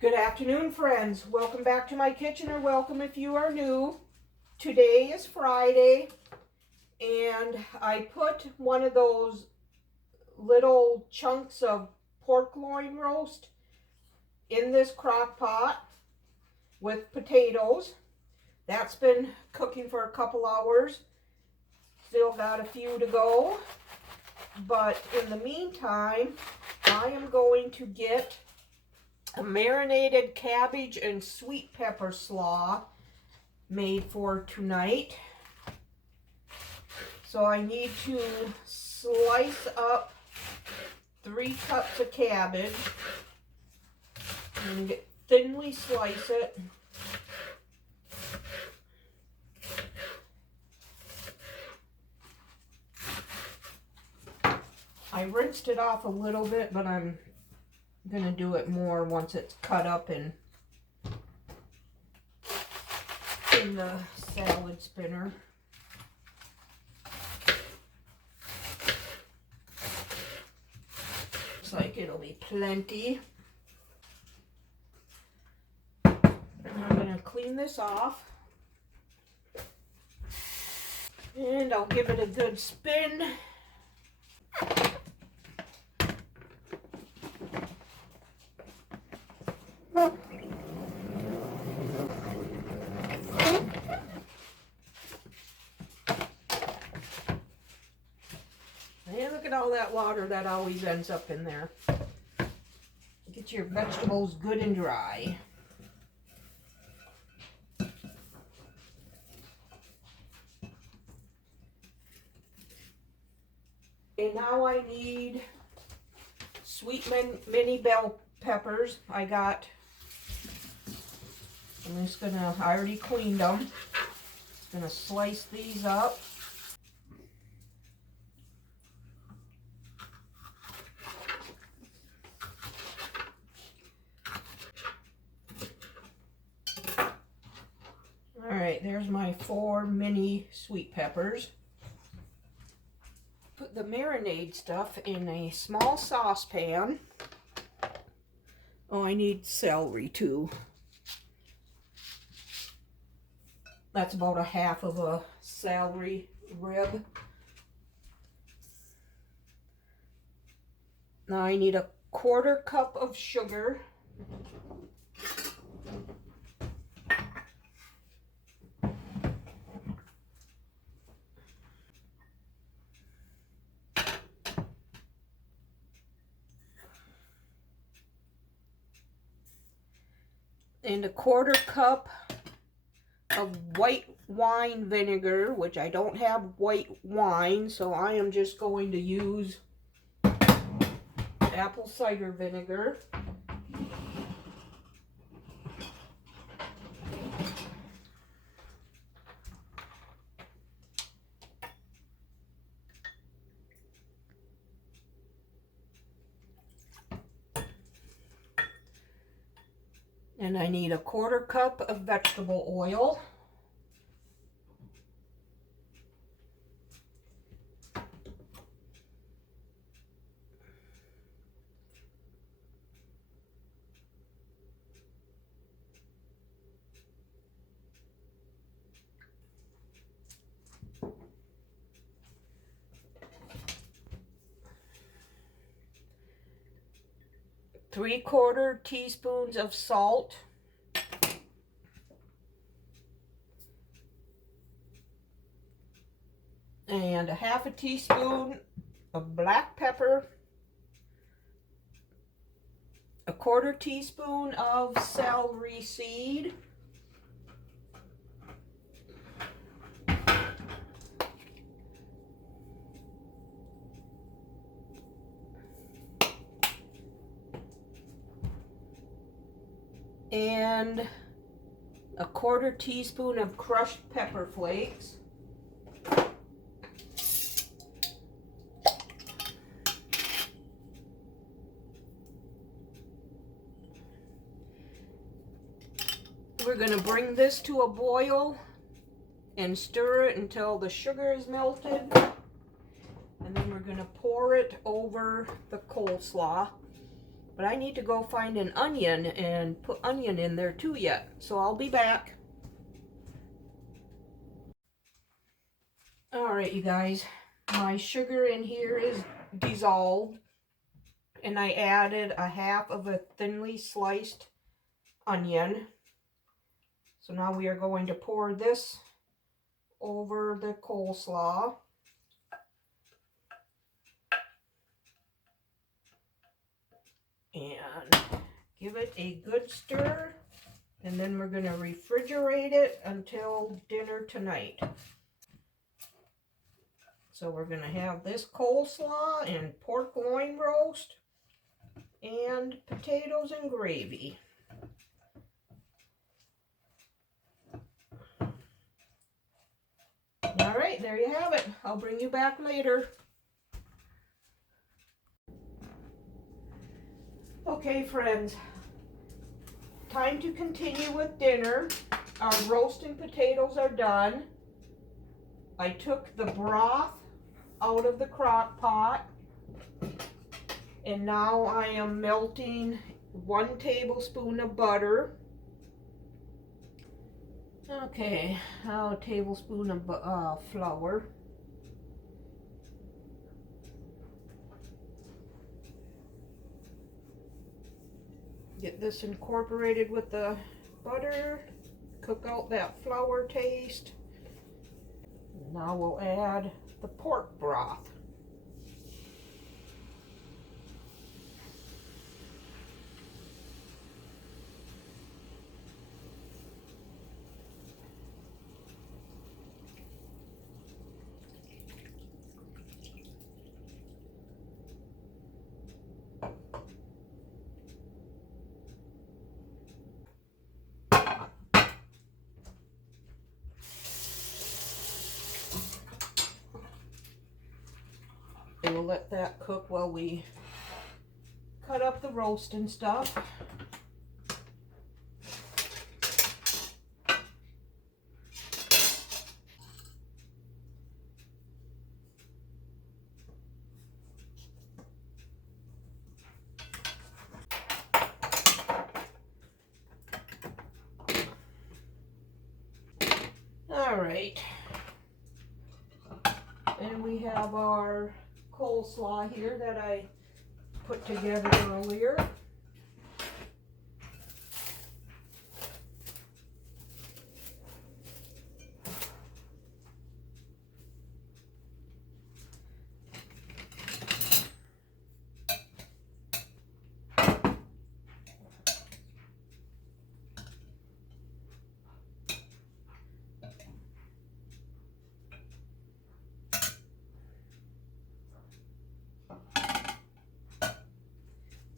Good afternoon, friends. Welcome back to my kitchen, or welcome if you are new. Today is Friday, and I put one of those little chunks of pork loin roast in this crock pot with potatoes. That's been cooking for a couple hours. Still got a few to go. But in the meantime, I am going to get a marinated cabbage and sweet pepper slaw made for tonight. So I need to slice up 3 cups of cabbage and thinly slice it. I rinsed it off a little bit, but I'm gonna do it more once it's cut up in the salad spinner. Looks like it'll be plenty. And I'm gonna clean this off, and I'll give it a good spin. And look at all that water that always ends up in there. Get your vegetables good and dry. And now I need sweet mini bell peppers. I already cleaned them. Just gonna slice these up. Alright, there's my 4 mini sweet peppers. Put the marinade stuff in a small saucepan. Oh, I need celery too. That's about 1/2 of a celery rib. Now I need a 1/4 cup of sugar. And a 1/4 cup of white wine vinegar, which I don't have white wine, so I am just going to use apple cider vinegar. And I need a 1/4 cup of vegetable oil. Three-quarter teaspoons of salt. And 1/2 teaspoon of black pepper. 1/4 teaspoon of celery seed. And 1/4 teaspoon of crushed pepper flakes. We're going to bring this to a boil and stir it until the sugar is melted. And then we're going to pour it over the coleslaw. But I need to go find an onion and put onion in there too yet. So I'll be back. All right, you guys. My sugar in here is dissolved. And I added a half of a thinly sliced onion. So now we are going to pour this over the coleslaw. And give it a good stir. And then we're going to refrigerate it until dinner tonight. So we're going to have this coleslaw and pork loin roast and potatoes and gravy. All right, there you have it. I'll bring you back later. Okay, friends, time to continue with dinner. Our roast and potatoes are done. I took the broth out of the crock pot, and now I am melting 1 tablespoon of butter. Okay, now a tablespoon of flour. Get this incorporated with the butter. Cook out that flour taste. Now we'll add the pork broth. And we'll let that cook while we cut up the roast and stuff. All right. And we have our coleslaw here that I put together earlier.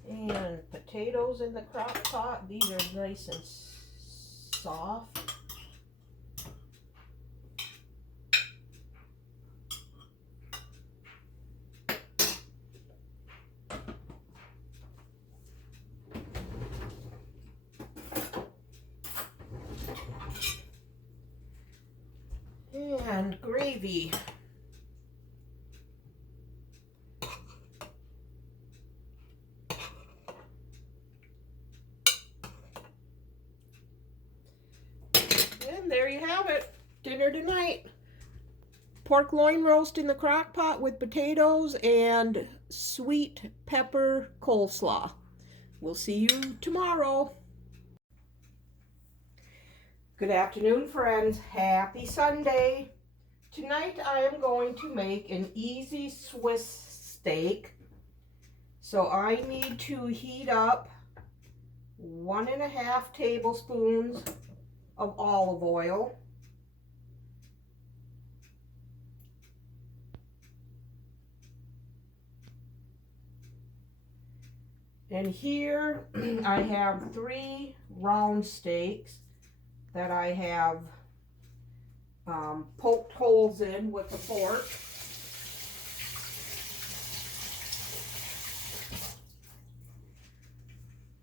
And potatoes in the crock pot. These are nice and soft. And gravy. And there you have it. Dinner tonight. Pork loin roast in the crock pot with potatoes and sweet pepper coleslaw. We'll see you tomorrow. Good afternoon, friends. Happy Sunday. Tonight I am going to make an easy Swiss steak. So I need to heat up 1.5 tablespoons of olive oil. And here I have 3 round steaks that I have poked holes in with the fork.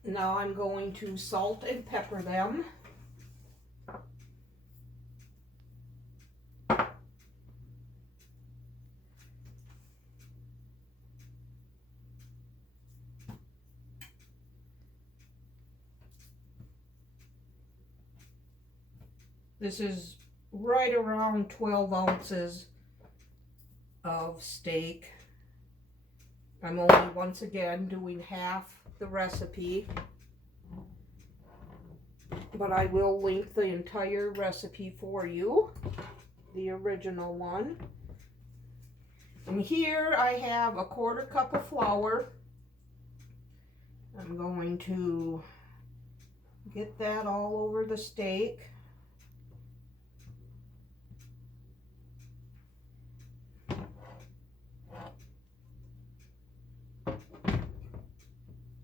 Now I'm going to salt and pepper them. This is right around 12 ounces of steak. I'm only, once again, doing half the recipe, but I will link the entire recipe for you, the original one. And here I have a 1/4 cup of flour. I'm going to get that all over the steak.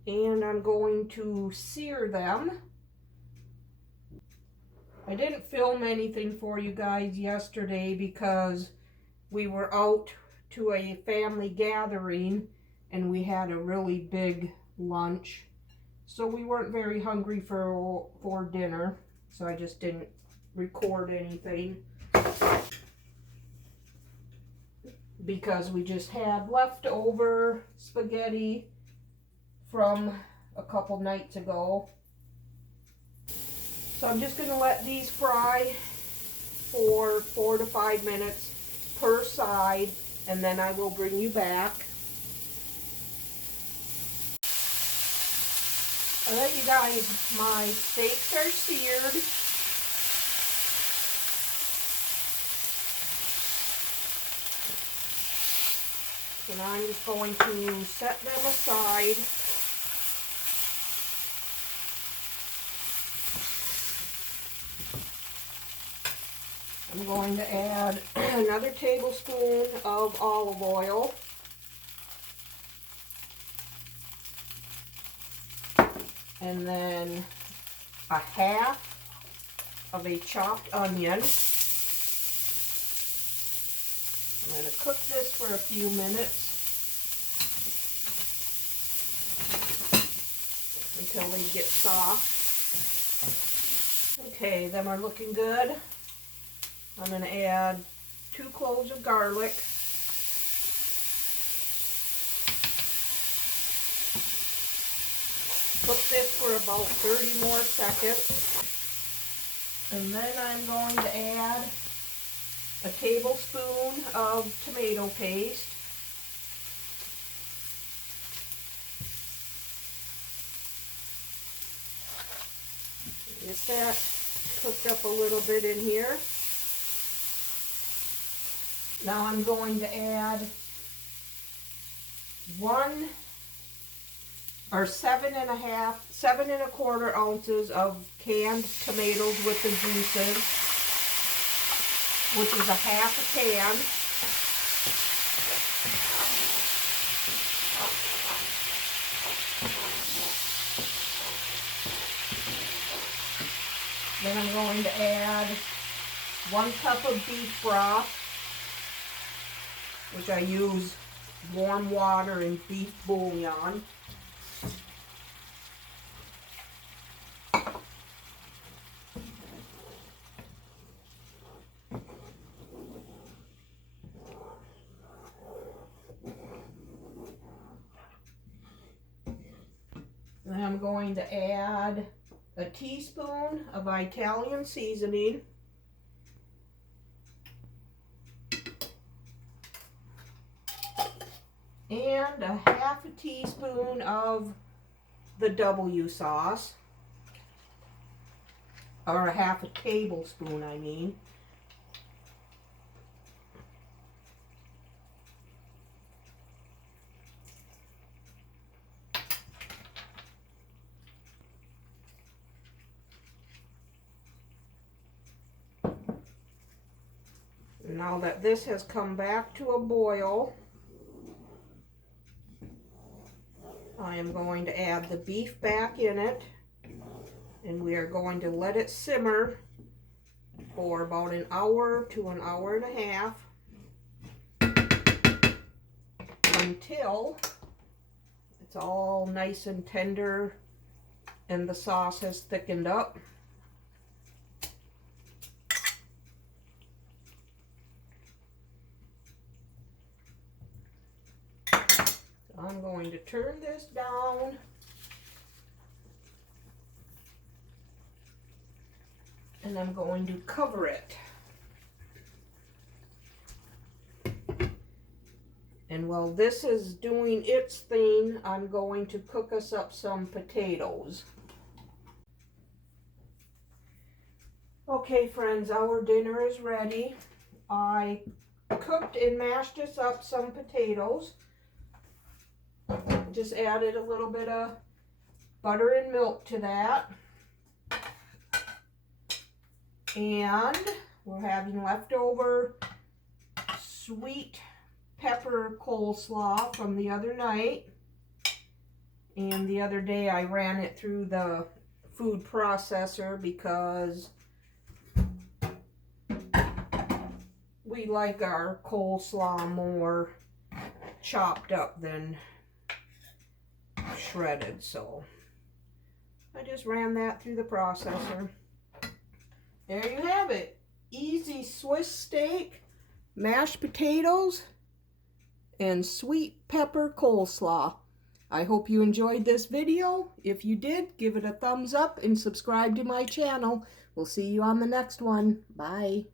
And I'm going to sear them. I didn't film anything for you guys yesterday because we were out to a family gathering and we had a really big lunch. So we weren't very hungry for dinner. So I just didn't record anything because we just had leftover spaghetti from a couple nights ago. So I'm just going to let these fry for 4 to 5 minutes per side, and then I will bring you back. Alright, you guys, my steaks are seared. So now I'm just going to set them aside. I'm going to add another tablespoon of olive oil. And then a half of a chopped onion. I'm going to cook this for a few minutes until they get soft. Okay, them are looking good. I'm going to add 2 cloves of garlic. Cook this for about 30 more seconds. And then I'm going to add a tablespoon of tomato paste. Get that cooked up a little bit in here. Now I'm going to add 7 1/4 ounces of canned tomatoes with the juices, which is a half a can. Then I'm going to add 1 cup of beef broth, which I use warm water and beef bouillon. Then I'm going to add a teaspoon of Italian seasoning. And a half a teaspoon of the W sauce. Or a half a tablespoon, I mean. Now that this has come back to a boil, I am going to add the beef back in it, and we are going to let it simmer for about an hour to an hour and a half until it's all nice and tender and the sauce has thickened up. I'm going to turn this down and I'm going to cover it. And while this is doing its thing, I'm going to cook us up some potatoes. Okay, friends, our dinner is ready. I cooked and mashed us up some potatoes. Just added a little bit of butter and milk to that. And we're having leftover sweet pepper coleslaw from the other night. And the other day I ran it through the food processor because we like our coleslaw more chopped up than shredded, so I just ran that through the processor. There you have it. Easy Swiss steak, mashed potatoes, and sweet pepper coleslaw. I hope you enjoyed this video. If you did, give it a thumbs up and subscribe to my channel. We'll see you on the next one. Bye.